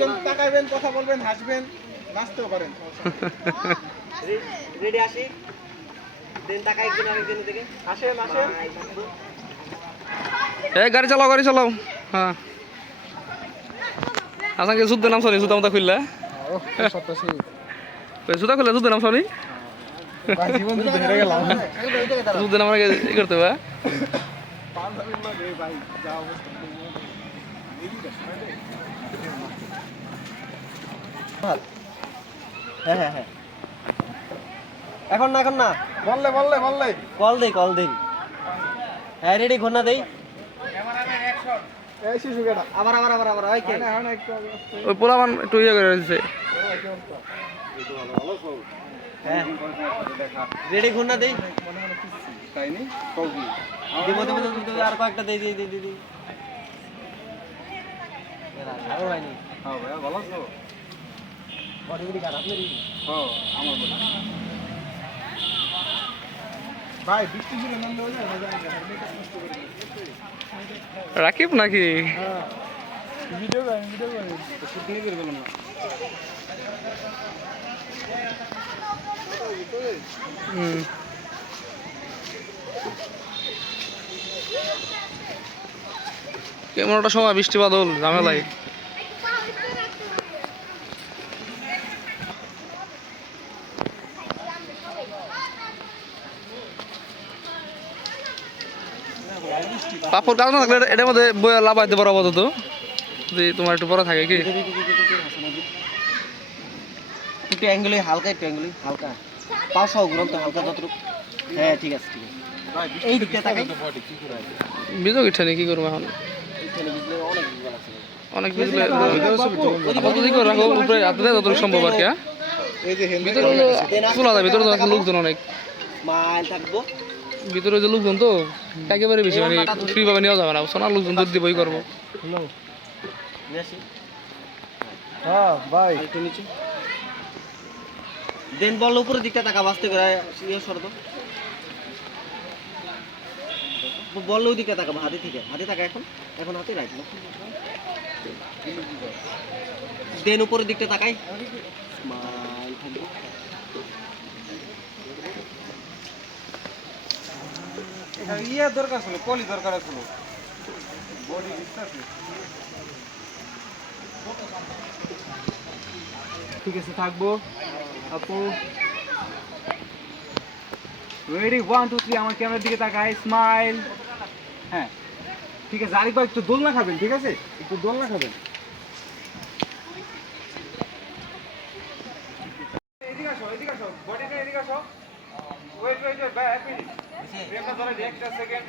দুজন তাকাবেন, কথা বলবেন, হাসবেন, নাচতেও পারেন। রেডি আসি দেন তাকাই একজন আরেকজনের দিকে আসেন আসেন। গাড়ি চালাও হ্যাঁ আসাকে যুদ্ধ নাম শুনি জুতা মতো খুললা জুতা খুললে যুদ্ধ নাম শুনি জীবন যুদ্ধ হেরে গেলাম। যুদ্ধ নাম আগে ই করতে হবে পাঞ্জাবির লোক ভাই যা অবস্থা। হ্যাঁ হ্যাঁ হ্যাঁ এখন না বললে কল দেই হ্যাঁ রেডি ঘন্না দেই এই শিশু কেডা আবার ওই কে হয় না একটু আগে ওই পোলামান একটু ইয়ে করে দিচ্ছে হ্যাঁ রেডি ঘন্না দেই তাই নি কৌকি দেব আর কয়েকটা দেই এরা আর হয়নি হ্যাঁ ভাই ভালো আছো? বডি গান আপনি হ্যাঁ আমার বলি ভাই বৃষ্টি ছিল নন্দ হয়ে যায় না হেলমেট নষ্ট করে রাকিব নাকি হ্যাঁ ভিডিও করেন শুটিং করে বললাম না কেমন একটা সময় বৃষ্টি বাদল ঝামেলায় পাপড় কাজ না থাকলে এটার মধ্যে বইয়া লাভ আইতে পারো আপাতত যদি তোমার একটু পরে থাকে কি একটু অ্যাঙ্গেলে হালকা পাও সহ ঘুরন তো হালকা যতটুকু হ্যাঁ ঠিক আছে এই দিকটা তাকাই বিজো ইচ্ছা নেই কি করবো এখন এইখানে বুঝলে অনেক অনেক বিজলে আপাতত কি করে রাখো উপরে আপনাদের যতটুকু সম্ভব আর কি এই যে হেলমেট ভিতরে হলো খোলা যায় ভিতরে তো লোকজন অনেক মাইল থাকবো ভিতরে যে লোকজন তো একেবারে বেশি মানে ফ্রি ভাবে নেওয়া যাবে না সোনা লোকজন দুধ দিয়ে বই করবো হ্যালো নিয়ে হ্যাঁ ভাই একটু নিচে দেন বল উপরের দিকটা তাকা বাঁচতে করে ইয়ে সর তো বল ওই দিকটা তাকা হাতে তাকা এখন হাতে রাখ দেন উপরের দিকটা তাকাই স্মাইল থাকবে ইয়া দরকার ছিল পলি দরকার ছিল বডি ডিসটার্ব ঠিক আছে থাকবো আপু রেডি 1 2 3 আমার ক্যামেরার দিকে তাকাই স্মাইল হ্যাঁ ঠিক আছে আরেকবার একটু দোলনা খাবেন ঠিক আছে একটু দোলনা খাবেন এদিকে আসো বডিটা এদিকে আসো ওয়েট ভাই এক মিনিট রেখা ধরে একটা সেকেন্ড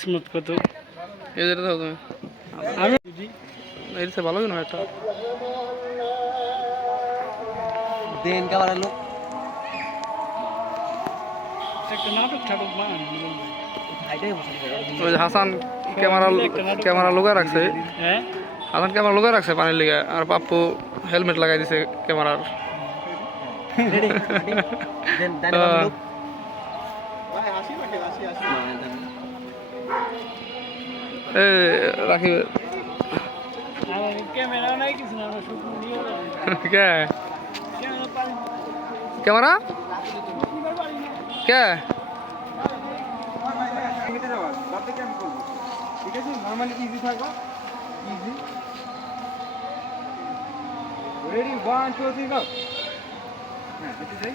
স্মুথ কত এই যেটা থাকো তুমি আমি এটা ভালো না একটা দেন ক্যামেরা লোক একটা নাটক ঠাটক বানান হাইটাই পছন্দ ওই যে হাসান ক্যামেরা লুকায় রাখছে হ্যাঁ হাসান ক্যামেরা লুকায় রাখছে পানির লিগে আর পাপ্পু হেলমেট লাগাই দিছে ক্যামেরার রেডি দেন দেন লোক ভাই হাসি এ রাখি আমার ক্যামেরা নাই কিছু না শুধু নিয়ে কে ক্যামেরা পানি ক্যামেরা কে হেঁটে যাওয়া বাদ থেকে আমি করবো ঠিক আছে নর্মালি ইজি থাকো ইজি রেডি 1 2 3 গো হ্যাঁ হেঁটে যাই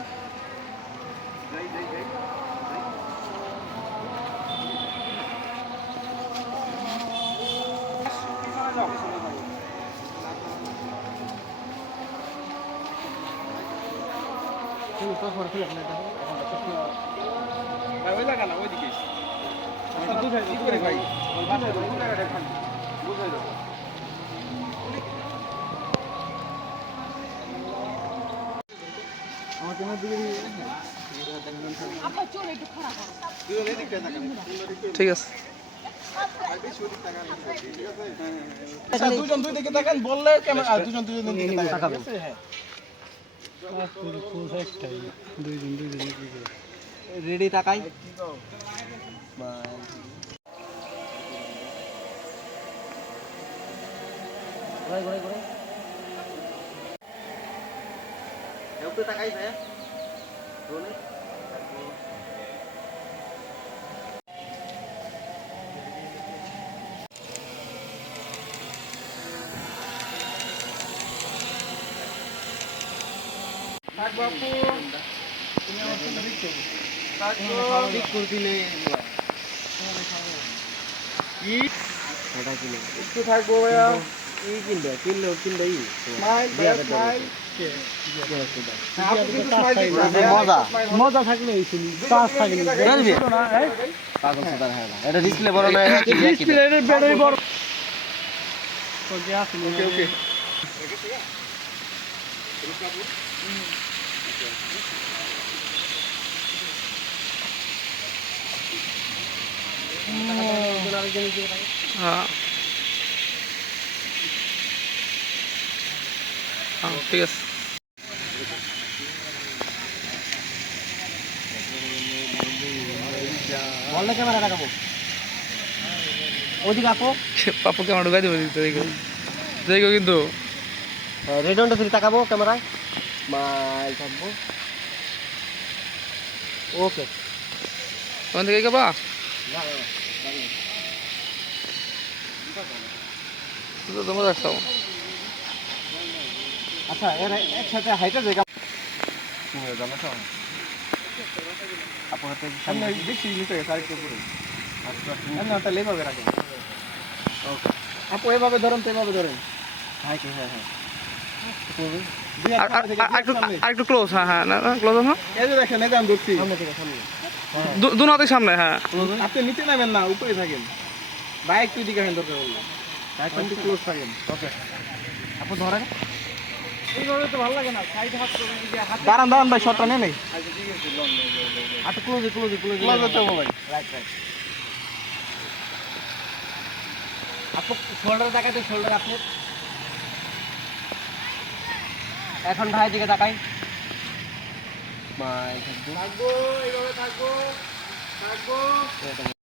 ভাই ওই লাগা না ওইদিকে বুঝাই ভাই বুঝাই দাও আমার কেমন দিকে ঠিক আছে দুজন দুই দিকে তাকান বললে দুজন দিকে তাকাবেন হ্যাঁ রেডি তাকাই ঘুরাই ঘুরাই ঘুরাই একটু তাকাই ভাইয়া রোলে থাক বাপু তুমি আমার সঙ্গে ঠিক করো ঠিক করে দিলে কি ওটা কিনে একটু থাকবো ভাইয়া এই কিনবে কিনলেও কিনবেই স্মাইল ভাইয়া স্মাইল আপনি কিন্তু স্মাইল মজা মজা থাকলে কাজ থাকলে পাগল সুদার হয় না এটা ডিসপ্লে বড় না ডিসপ্লের ব্যাটারি বড় ওকে ওকে ওকে হ্যাঁ হ্যাঁ ঠিক আছে বললে ক্যামেরা দেখাবো ওদিকে আপো পাপু কেমন ঢুকাই দেবো দেখো দেখো কিন্তু রেড অনটা ধরে তাকাবো ক্যামেরায় মাইল থাকবো ওকে ওখান থেকে কেবা তোমার রাখছো আচ্ছা এর একসাথে হাইটা জায়গা আপু হাতে সামনে বেশি নিতে গেছে আরেকটু উপরে না ওটা লেভাবে রাখেন আপু এভাবে ধরেন তো এভাবে ধরেন হ্যাঁ কি হ্যাঁ হ্যাঁ দুই হাত সামনে থেকে, দুই হাত সামনে। আর একটু ক্লোজ হ্যাঁ হ্যাঁ না ক্লোজ হ্যাঁ এই যে দেখেন এই যে আমি ধরছি সামনে থেকে সামনে দু হাতের সামনে হ্যাঁ আপনি নিচে নামেন না উপরে থাকেন বাইক তুই দিকে হেন দরকার হলো বাইক একটু ক্লোজ থাকেন ওকে আপু ধরেন এইভাবে তো ভালো লাগে না সাইড হাত করে এই যে হাত দাঁড়ান দাঁড়ান ভাই শটটা নেই নেই আচ্ছা ঠিক আছে লন আচ্ছা ক্লোজে ক্লোজে ক্লোজে ক্লোজ হতে হবে ভাই রাইট রাইট আপু শোল্ডার দেখাতে শোল্ডার আপনি এখন ভাই দিকে তাকাই মাই থাকবো এইভাবে থাকবো থাকবো